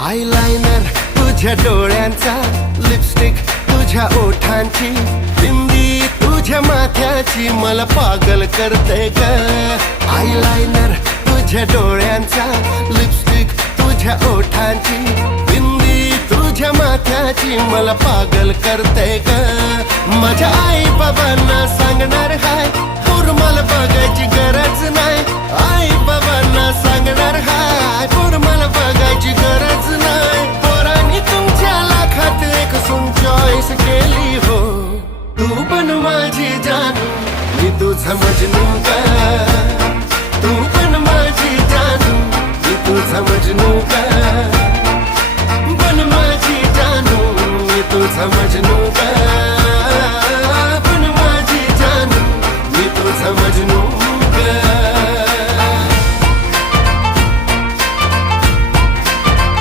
Eyeliner तुझ्या डोळ्यांचा, lipstick तुझ्या ओठांची, बिंदी तुझ्या माथ्याची मला पागल करते ग. आयलाइनर तुझ्या डोळ्यांचा, लिपस्टिक तुझ्या ओठांची, बिंदी तुझ्या माथ्याची मला पागल करते ग. माझ्या आई बाबांना सांगणार हाय, पूर मला बघायची गरज नाही. आई बाबांना सांगणार हाय, पूर मला बघायची गरज